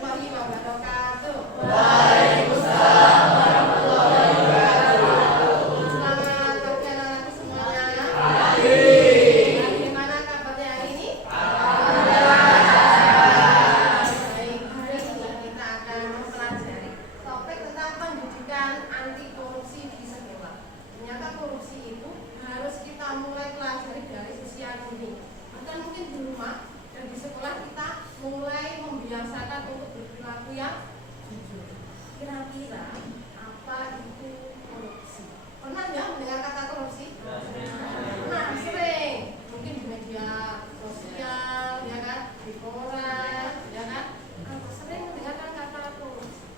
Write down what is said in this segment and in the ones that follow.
warahmatullahi wabarakatuh. Waalaikumsalam warahmatullahi wabarakatuh. Selamat pagi anak-anakku semuanya. Pagi. Bagaimana kabarnya hari ini? Baik, hari ini kita akan mempelajari topik tentang pendidikan anti korupsi di sekolah. Ternyata korupsi itu harus kita mulai pelajari dari usia dini. Bahkan mungkin di rumah dan di sekolah kita mulai membiasakan untuk berperilaku yang jujur. Kira-kira apa itu korupsi? Pernah ya mendengar kata korupsi? Nah, sering. Mungkin di media sosial, ya kan, di koran, ya kan, atau sering mendengarkan kata korupsi.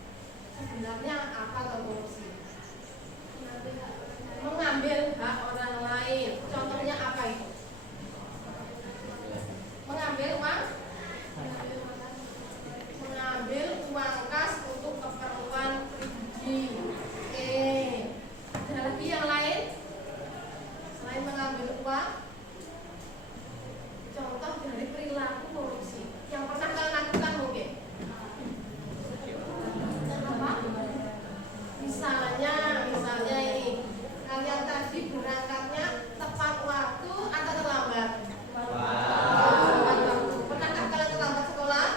Sebenarnya apa itu korupsi? Mengambil hak orang lain. Contohnya apa itu? Mengambil uang kas untuk keperluan pribadi. Oke. Ada lagi yang lain selain mengambil uang? Contoh dari perilaku korupsi yang pernah kalian lakukan mungkin apa? Misalnya ini kalian tadi berangkatnya tepat waktu atau terlambat? Pernahkah kalian terlambat sekolah?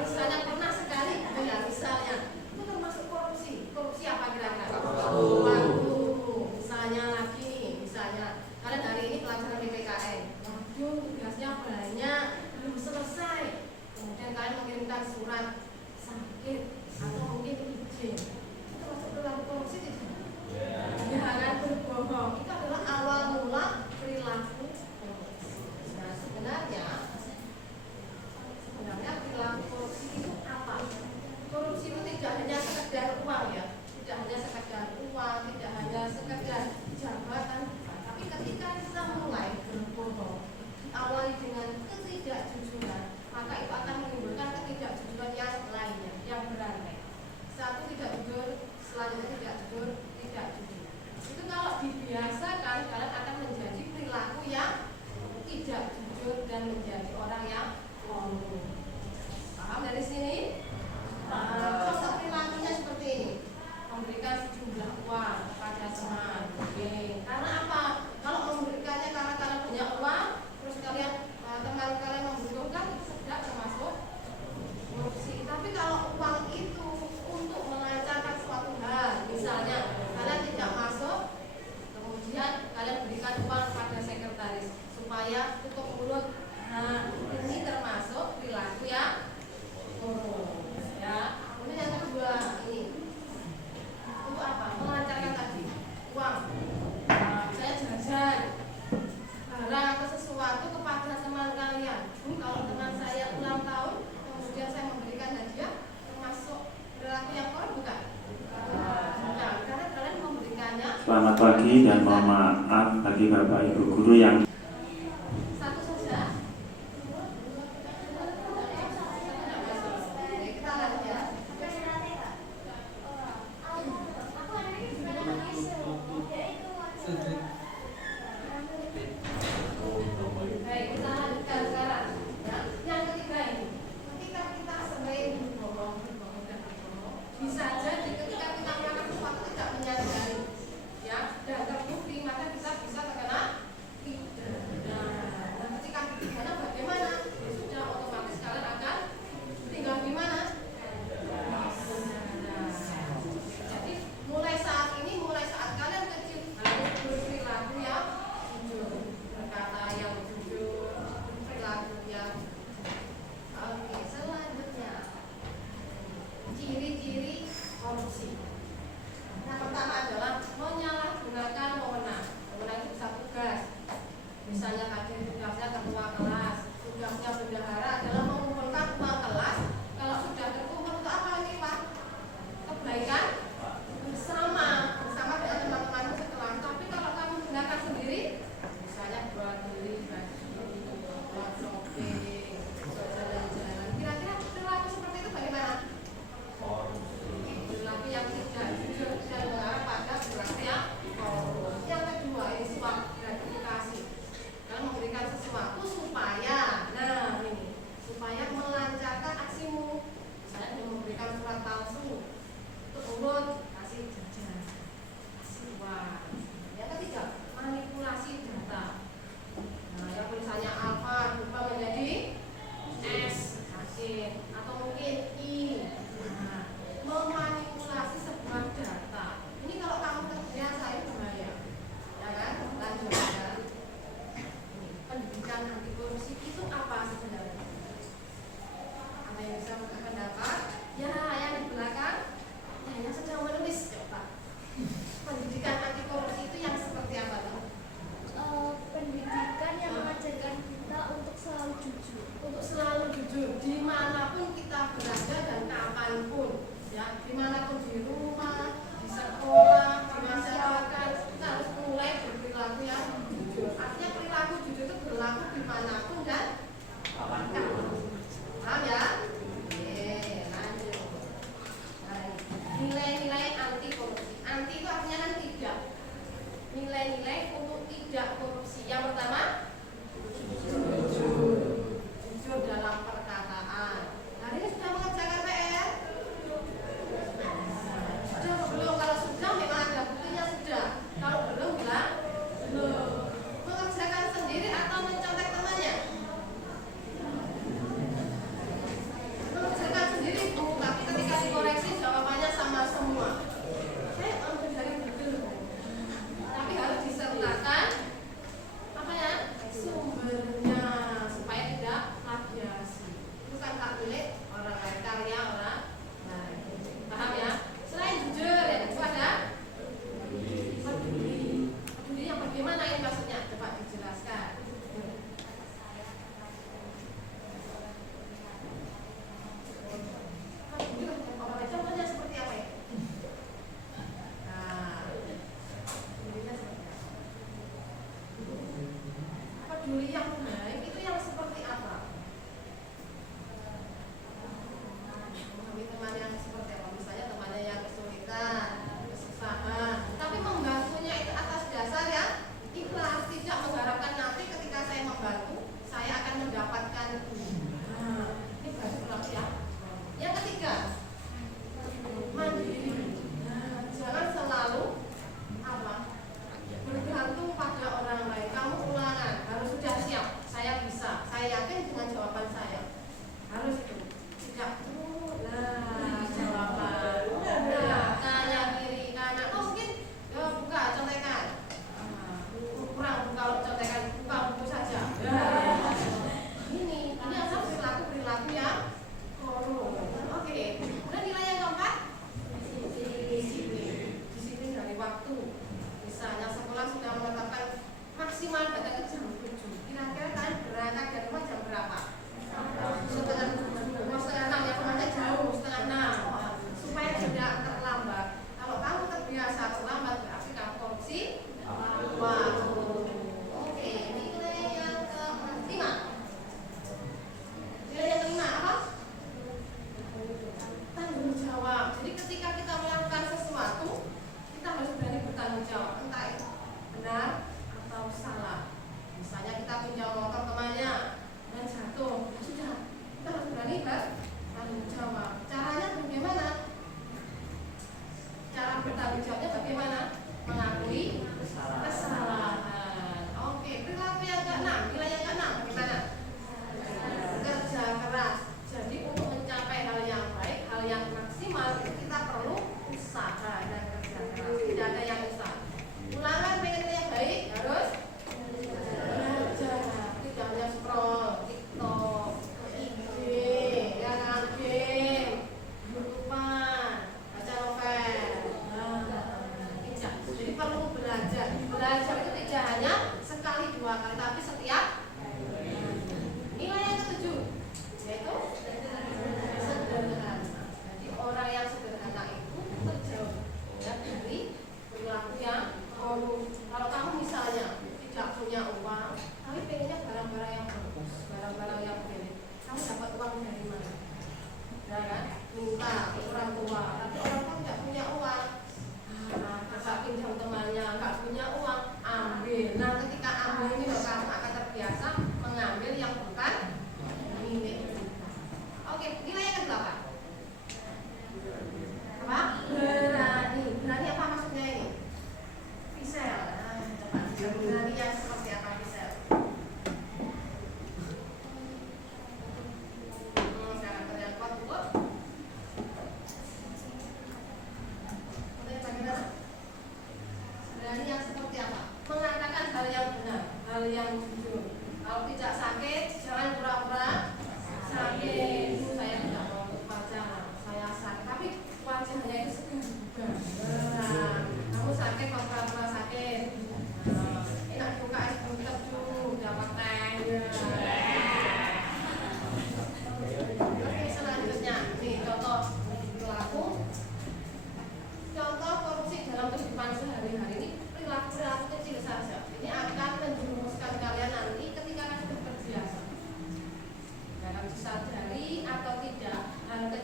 Misalnya pernah sekali, ya misalnya itu termasuk korupsi. Korupsi apa kira-kira? Waktu. Misalnya lagi nih, misalnya kalian hari ini pelajaran PPKN. Waduh, tugasnya banyak, belum selesai. Kemudian kalian mengirimkan surat sakit atau mungkin izin. Itu termasuk perilaku korupsi tidak? Ya kan, berbohong. Itu adalah awal mula perilaku korupsi. Nah, sebenarnya perilaku korupsi itu apa? Korupsi itu tidak hanya sekedar uang ya, tidak hanya sekedar uang, tidak hanya sekedar jabatan, tapi ketika kita mulai berbohong, diawali dengan ketidakjujuran, maka itu akan menimbulkan ketidakjujuran yang lainnya, yang berantai. Satu tidak jujur, selanjutnya tidak jujur, tidak jujur. Itu kalau dibiasakan, kalian akan menjadi perilaku yang tidak jujur dan menjadi orang yang bohong. Paham dari sini? Contoh perilakunya seperti ini: memberikan sejumlah uang kepada teman. Karena apa? Kalau memberikannya karena kalian punya uang, terus kalian teman kalian membutuhkan, itu tidak termasuk korupsi. Tapi kalau uang itu untuk melancarkan suatu hal, misalnya kalian tidak masuk, kemudian kalian berikan uang kepada sekretaris supaya tutup mulut. Nah, ini termasuk perilaku yang korup. Ya, kemudian yang kedua ini untuk apa? Melancarkan tadi uang. Saya jajan barang atau sesuatu kepada teman kalian. Kalau teman saya ulang tahun, kemudian saya memberikan hadiah, termasuk perilaku yang korup bukan? Bukan, karena kalian memberikannya. Selamat pagi dan mohon maaf bagi Bapak Ibu guru yang Satu saja. Kita lanjut ya. Baik, kita lanjutkan sekarang. Ya. Yang ketiga ini, ketika kita sering berbohong, bisa jadi ketika kita melakukan sesuatu tidak menyadari, ya, dan terbukti, maka kita bisa terkena pidana. lain atau mungkin I. Nah, memanipulasi sebuah data. Ini kalau kamu kerja saya bahaya, ya kan? Lanjut ya. Ini, pendidikan anti korupsi itu apa sebenarnya? Ada yang bisa berpendapat? Ya, yang di belakang, ya, yang sedang menulis coba. Pendidikan anti korupsi itu yang seperti apa tuh? Pendidikan yang mengajarkan kita untuk selalu jujur. Untuk selalu jujur dimanapun kita berada dan kapanpun, ya, dimanapun, di rumah, di sekolah, di masyarakat, kita harus mulai berperilaku yang jujur. Artinya perilaku jujur itu berlaku dimanapun dan kapanpun. Paham ya? Oke, lanjut. Baik. Nilai-nilai anti korupsi. Anti itu artinya kan tidak. Nilai-nilai untuk tidak korupsi. Yang pertama, jujur dalam perkataan. Hari ini sudah mengerjakan PR? Sudah atau belum? Kalau sudah memang ada buktinya sudah. Kalau belum bilang belum. Mengerjakan sendiri atau mencontek temannya? Mengerjakan sendiri Bu, tapi ketika dikoreksi jawabannya sama semua. Saya ambil dari Google. Tapi harus disertakan apa ya? Sumbernya supaya tidak plagiasi. Itu kan hak milik orang lain, karya orang lain. Paham ya? Selain jujur ya, itu ada peduli. Peduli yang bagaimana ini maksudnya? Coba dijelaskan. Peduli orang contohnya seperti apa ya? Nah, pedulinya seperti apa? Peduli yang baik itu yang seperti apa?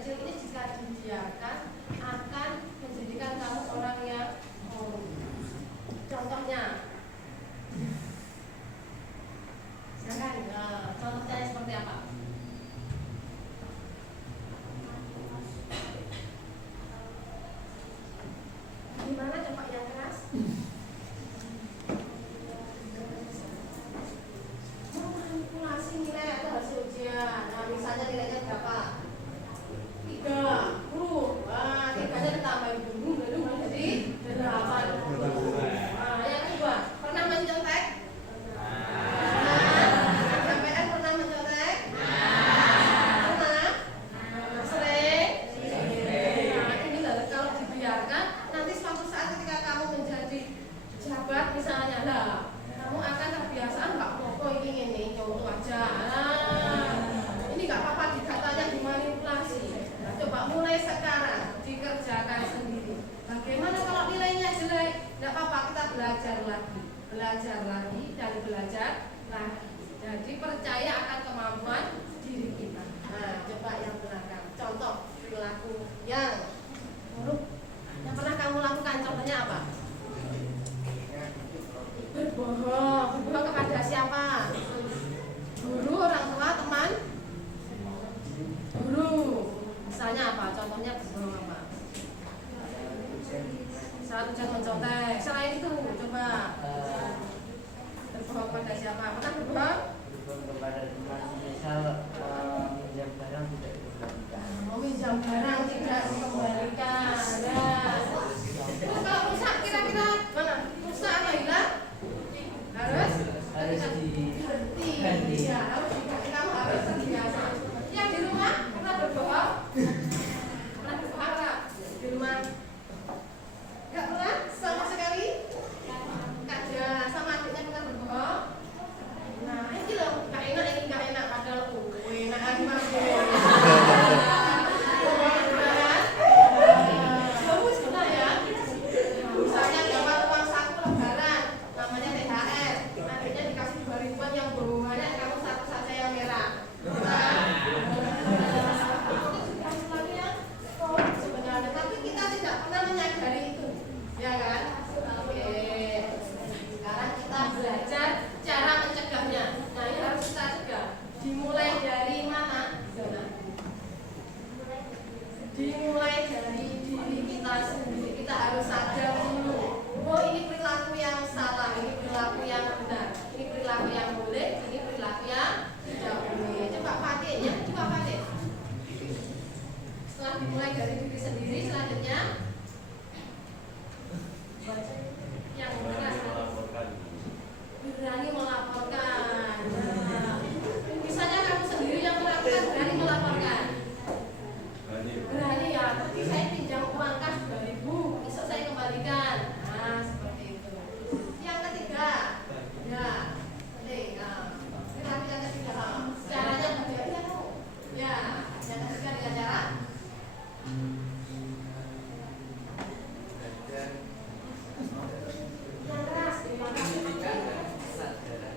kecil ini jika dibiarkan akan menjadikan kamu orang yang contohnya. Silakan, contohnya seperti apa? Gimana coba yang keras? Memanipulasi nilai atau hasil ujian. Nah, misalnya nilainya berapa? 3. Wah, 3-nya ditambahin dulu jadi 8. Nah, yang kedua, pernah mencontek? KPR pernah mencontek? Pernah? Sering? Nah, ini kalau dibiarkan nanti suatu saat ketika kamu menjadi jabat misalnya, lah kamu akan terbiasa nggak apa-apa ini contoh aja. Nah, ini nggak apa-apa dikatanya dimanipulasi. Nah, coba mulai sekarang dikerjakan sendiri. Bagaimana kalau nilainya jelek? Nggak apa-apa, kita belajar lagi dan belajar lagi. Jadi percaya akan kemampuan diri kita. Nah, coba yang belakang. Contoh perilaku yang buruk yang pernah kamu lakukan, contohnya apa? Berbohong kepada siapa? Guru, orang tua, teman? Guru. Misalnya apa? Contohnya berbohong apa? Saat ujian mencontek. Selain itu, coba berbohong kepada siapa? Pernah berbohong? Berbohong kepada teman, misal minjam barang tidak dikembalikan. Minjam barang tidak dikembalikan. Nah, terus kalau rusak kira-kira mana? Rusak atau hilang? Harus diganti. Ya, harus diganti. Kamu harus terbiasa. Yang di rumah pernah berbohong? Pernah berbohong nggak? Di rumah? Nggak pernah? Sama sekali? Kada sama adiknya pernah berbohong? Nah, ini loh, nggak enak, padahal enak masuk. Bagus benar ya. Misalnya dapat uang saku lebaran, namanya THR. Adiknya dikasih 2.000-an yang bohongannya kamu satu saja yang merah. Sebenarnya, tapi kita tidak pernah menyadari itu, ya kan? Oke. Sekarang kita belajar cara mencegahnya. Nah, ini harus kita cegah. Dimulai dari mana? Dimulai dari diri kita sendiri. Kita harus sadar dulu. Oh, ini perilaku yang salah, ini perilaku yang benar, ini perilaku yang boleh, ini perilaku yang tidak boleh. Coba pakai ya, coba pakai. Setelah dimulai dari diri sendiri, selanjutnya yang keras. Berani melaporkan. Nah, misalnya kamu sendiri yang melakukan, berani melaporkan. Berani ya, tapi saya pinjam uang kas 2.000, besok saya kembalikan. Nah, seperti itu. Yang ketiga, ya, penting. Nah, yang ketiga, caranya bagaimana? Ya, yang ketiga dengan cara yang keras.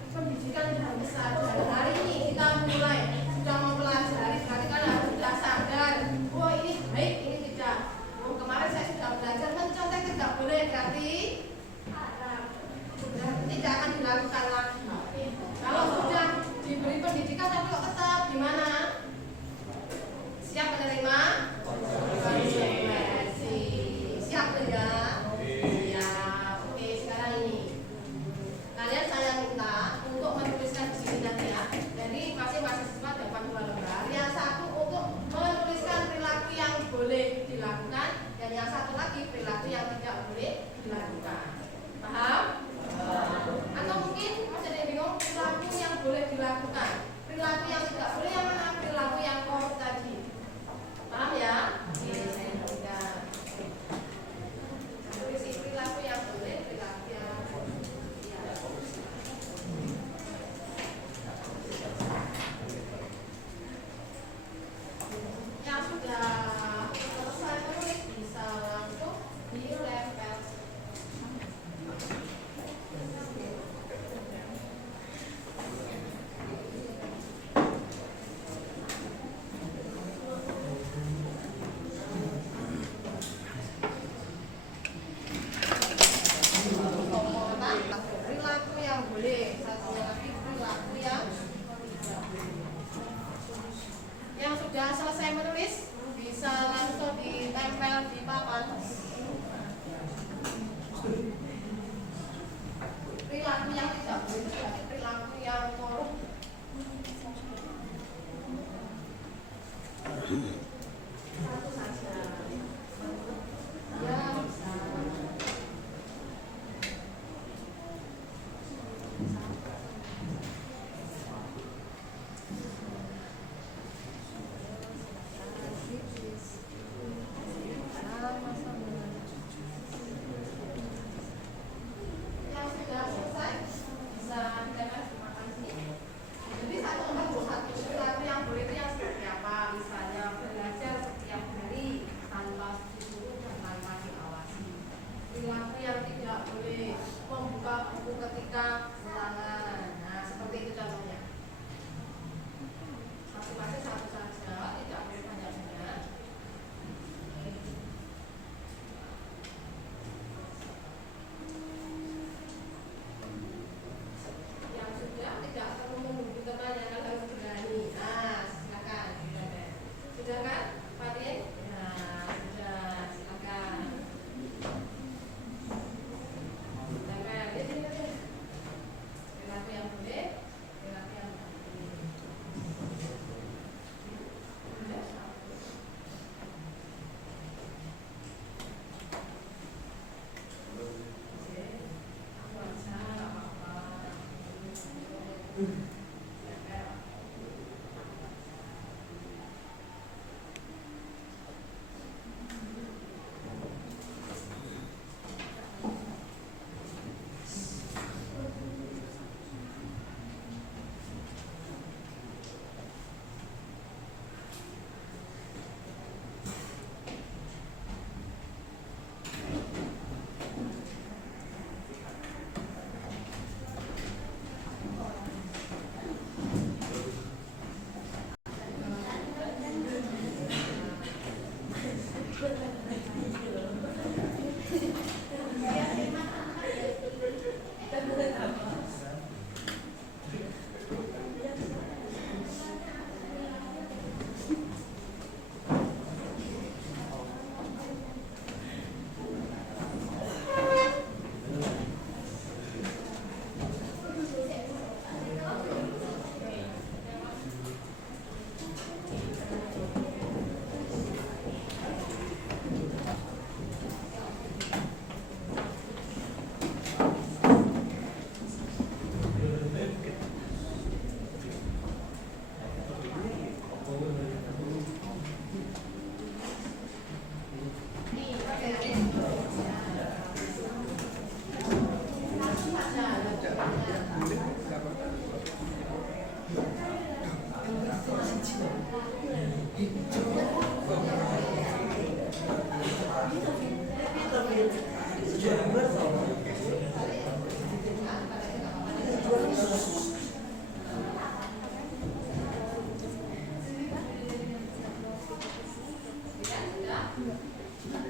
Pendidikan yang besar. Dan hari ini kita mulai sudah mempelajari, berarti kan harus sudah sadar. Oh, ini baik, ini tidak. Oh, kemarin saya sudah belajar mencontek tidak boleh, berarti tidak akan dilakukan lagi. Kalau sudah diberi pendidikan tapi kok tetap gimana? Siap menerima? kapan? Perilaku yang tidak boleh itu berarti perilaku yang korup. Satu saja. Ya, bisa. Yang sudah selesai bisa dikatakan terima kasih. Jadi 141 perilaku yang boleh itu yang seperti apa? Misalnya belajar setiap hari tanpa disuruh dan tanpa diawasi. Perilaku yang tidak boleh membuka buku ketika ulangan. Nah, seperti itu contohnya. Masing-masing satu saja, tidak boleh banyak-banyak. Yang sudah tidak perlu menunggu kebanyakan harus berani. Nah, silakan. Sudah kan, Pak Din? Nah, sudah, silakan. Silakan. Ini. Perilaku yang boleh, perilaku yang tidak boleh. Sudah, satu. Oke. Aku aja, nggak apa-apa. Nih, pakai ini. Satu saja. Sudah?